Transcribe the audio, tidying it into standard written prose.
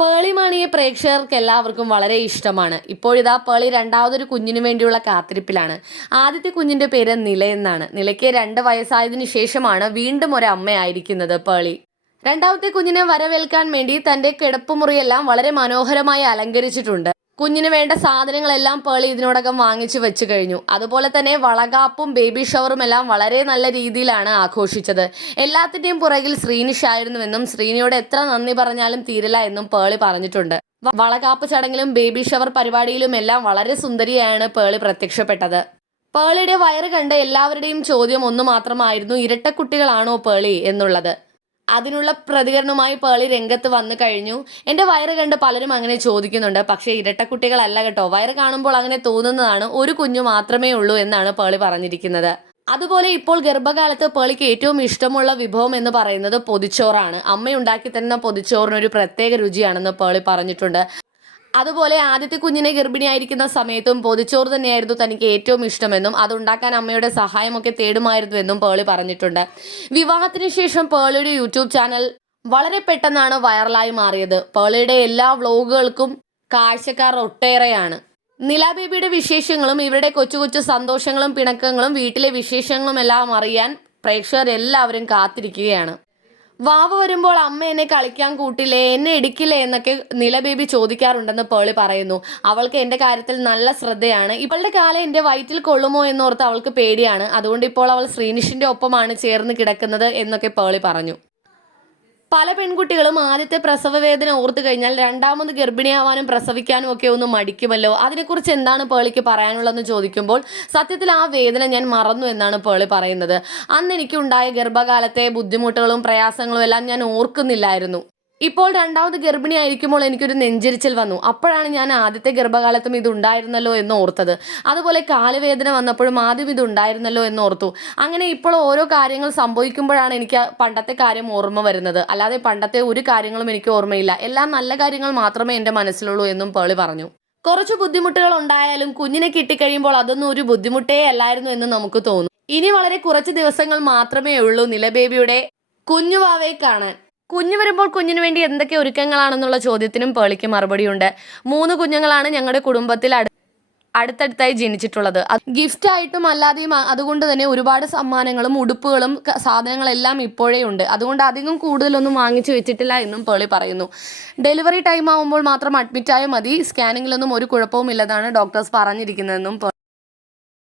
പേളിമാണിയെ പ്രേക്ഷകർക്ക് എല്ലാവർക്കും വളരെ ഇഷ്ടമാണ്. ഇപ്പോഴിതാ പേളി രണ്ടാമതൊരു കുഞ്ഞിനു വേണ്ടിയുള്ള കാത്തിരിപ്പിലാണ്. ആദ്യത്തെ കുഞ്ഞിന്റെ പേര് നില എന്നാണ്. നിലയ്ക്ക് 2 വയസ്സായതിനു ശേഷമാണ് വീണ്ടും ഒരു അമ്മയായിരിക്കുന്നത് പേളി. രണ്ടാമത്തെ കുഞ്ഞിനെ വരവേൽക്കാൻ വേണ്ടി തന്റെ കിടപ്പുമുറിയെല്ലാം വളരെ മനോഹരമായി അലങ്കരിച്ചിട്ടുണ്ട്. കുഞ്ഞിന് വേണ്ട സാധനങ്ങളെല്ലാം പേളി ഇതിനോടകം വാങ്ങിച്ചു വെച്ചു കഴിഞ്ഞു. അതുപോലെ തന്നെ വളകാപ്പും ബേബി ഷവറും എല്ലാം വളരെ നല്ല രീതിയിലാണ് ആഘോഷിച്ചത്. എല്ലാത്തിന്റെയും പുറകിൽ ശ്രീനിഷ് ആയിരുന്നുവെന്നും ശ്രീനിയോട് എത്ര നന്ദി പറഞ്ഞാലും തീരില്ല എന്നും പേളി പറഞ്ഞിട്ടുണ്ട്. വളകാപ്പ് ചടങ്ങിലും ബേബി ഷവർ പരിപാടിയിലും എല്ലാം വളരെ സുന്ദരിയാണ് പേളി പ്രത്യക്ഷപ്പെട്ടത്. പേളിയുടെ വയറ് കണ്ട് എല്ലാവരുടെയും ചോദ്യം ഒന്നു മാത്രമായിരുന്നു, ഇരട്ടക്കുട്ടികളാണോ പേളി എന്നുള്ളത്. അതിനുള്ള പ്രതികരണവുമായി പേളി രംഗത്ത് വന്നു കഴിഞ്ഞു. എൻ്റെ വയറ് കണ്ട് പലരും അങ്ങനെ ചോദിക്കുന്നുണ്ട്. പക്ഷേ ഇരട്ടക്കുട്ടികളല്ല കേട്ടോ, വയറ് കാണുമ്പോൾ അങ്ങനെ തോന്നുന്നതാണ്. ഒരു കുഞ്ഞു മാത്രമേ ഉള്ളൂ എന്നാണ് പേളി പറഞ്ഞിരിക്കുന്നത്. അതുപോലെ ഇപ്പോൾ ഗർഭകാലത്ത് പേളിക്ക് ഏറ്റവും ഇഷ്ടമുള്ള വിഭവം എന്ന് പറയുന്നത് പൊതിച്ചോറാണ്. അമ്മ ഉണ്ടാക്കി തരുന്ന പൊതിച്ചോറിനൊരു പ്രത്യേക രുചിയാണെന്ന് പേളി പറഞ്ഞിട്ടുണ്ട്. അതുപോലെ ആദ്യത്തെ കുഞ്ഞിനെ ഗർഭിണിയായിരിക്കുന്ന സമയത്തും പൊതിച്ചോറ് തന്നെയായിരുന്നു തനിക്ക് ഏറ്റവും ഇഷ്ടമെന്നും അതുണ്ടാക്കാൻ അമ്മയുടെ സഹായമൊക്കെ തേടുമായിരുന്നുവെന്നും പേളി പറഞ്ഞിട്ടുണ്ട്. വിവാഹത്തിന് ശേഷം പേളിയുടെ യൂട്യൂബ് ചാനൽ വളരെ പെട്ടെന്നാണ് വൈറലായി മാറിയത്. പേളിയുടെ എല്ലാ വ്ലോഗുകൾക്കും കാഴ്ചക്കാർ ഒട്ടേറെയാണ്. നില ബേബിയുടെ വിശേഷങ്ങളും ഇവരുടെ കൊച്ചു കൊച്ചു സന്തോഷങ്ങളും പിണക്കങ്ങളും വീട്ടിലെ വിശേഷങ്ങളും എല്ലാം അറിയാൻ പ്രേക്ഷകർ എല്ലാവരും കാത്തിരിക്കുകയാണ്. വാവ വരുമ്പോൾ അമ്മ എന്നെ കളിക്കാൻ കൂട്ടില്ലേ, എന്നെ ഇടിക്കില്ലേ എന്നൊക്കെ നില ബേബി ചോദിക്കാറുണ്ടെന്ന് പേളി പറയുന്നു. അവൾക്ക് എൻ്റെ കാര്യത്തിൽ നല്ല ശ്രദ്ധയാണ്. ഇവളുടെ കാലം എൻ്റെ വയറ്റിൽ കൊള്ളുമോ എന്നോർത്ത് അവൾക്ക് പേടിയാണ്. അതുകൊണ്ട് ഇപ്പോൾ അവൾ ശ്രീനിഷിൻ്റെ ഒപ്പമാണ് ചേർന്ന് കിടക്കുന്നത് എന്നൊക്കെ പേളി പറഞ്ഞു. പല പെൺകുട്ടികളും ആദ്യത്തെ പ്രസവ വേദന ഓർത്തു കഴിഞ്ഞാൽ രണ്ടാമത് ഗർഭിണിയാവാനും പ്രസവിക്കാനും ഒക്കെ ഒന്ന് മടിക്കുമല്ലോ. അതിനെക്കുറിച്ച് എന്താണ് പേളിക്ക് പറയാനുള്ളതെന്ന് ചോദിക്കുമ്പോൾ സത്യത്തിൽ ആ വേദന ഞാൻ മറന്നു എന്നാണ് പേളി പറയുന്നത്. അന്ന് എനിക്കുണ്ടായ ഗർഭകാലത്തെ ബുദ്ധിമുട്ടുകളും പ്രയാസങ്ങളും എല്ലാം ഞാൻ ഓർക്കുന്നില്ലായിരുന്നു. ഇപ്പോൾ രണ്ടാമത് ഗർഭിണിയായിരിക്കുമ്പോൾ എനിക്കൊരു നെഞ്ചിരിച്ചൽ വന്നു. അപ്പോഴാണ് ഞാൻ ആദ്യത്തെ ഗർഭകാലത്തും ഇത് ഉണ്ടായിരുന്നല്ലോ എന്ന് ഓർത്തത്. അതുപോലെ കാലുവേദന വന്നപ്പോഴും ആദ്യം ഇത് ഉണ്ടായിരുന്നല്ലോ എന്ന് ഓർത്തു. അങ്ങനെ ഇപ്പോൾ ഓരോ കാര്യങ്ങൾ സംഭവിക്കുമ്പോഴാണ് എനിക്ക് പണ്ടത്തെ കാര്യം ഓർമ്മ വരുന്നത്. അല്ലാതെ പണ്ടത്തെ ഒരു കാര്യങ്ങളും എനിക്ക് ഓർമ്മയില്ല. എല്ലാം നല്ല കാര്യങ്ങൾ മാത്രമേ എൻ്റെ മനസ്സിലുള്ളൂ എന്നും പേളി പറഞ്ഞു. കുറച്ച് ബുദ്ധിമുട്ടുകൾ ഉണ്ടായാലും കുഞ്ഞിനെ കിട്ടിക്കഴിയുമ്പോൾ അതൊന്നും ഒരു ബുദ്ധിമുട്ടേ അല്ലായിരുന്നു എന്ന് നമുക്ക് തോന്നും. ഇനി വളരെ കുറച്ച് ദിവസങ്ങൾ മാത്രമേ ഉള്ളൂ നില ബേബിയുടെ കുഞ്ഞുവാവയെ കാണാൻ. കുഞ്ഞു വരുമ്പോൾ കുഞ്ഞിന് വേണ്ടി എന്തൊക്കെ ഒരുക്കങ്ങളാണെന്നുള്ള ചോദ്യത്തിനും പേളിക്ക് മറുപടിയുണ്ട്. 3 കുഞ്ഞുങ്ങളാണ് ഞങ്ങളുടെ കുടുംബത്തിൽ അടുത്തടുത്തായി ജനിച്ചിട്ടുള്ളത്. ഗിഫ്റ്റായിട്ടും അല്ലാതെയും. അതുകൊണ്ട് തന്നെ ഒരുപാട് സമ്മാനങ്ങളും ഉടുപ്പുകളും സാധനങ്ങളെല്ലാം ഇപ്പോഴേ ഉണ്ട്. അതുകൊണ്ട് അധികം കൂടുതലൊന്നും വാങ്ങിച്ചു വെച്ചിട്ടില്ല എന്നും പേളി പറയുന്നു. ഡെലിവറി ടൈം ആവുമ്പോൾ മാത്രം അഡ്മിറ്റായാൽ മതി, സ്കാനിങ്ങിലൊന്നും ഒരു കുഴപ്പവും ഇല്ലെന്നാണ് ഡോക്ടേഴ്സ് പറഞ്ഞിരിക്കുന്നതെന്നും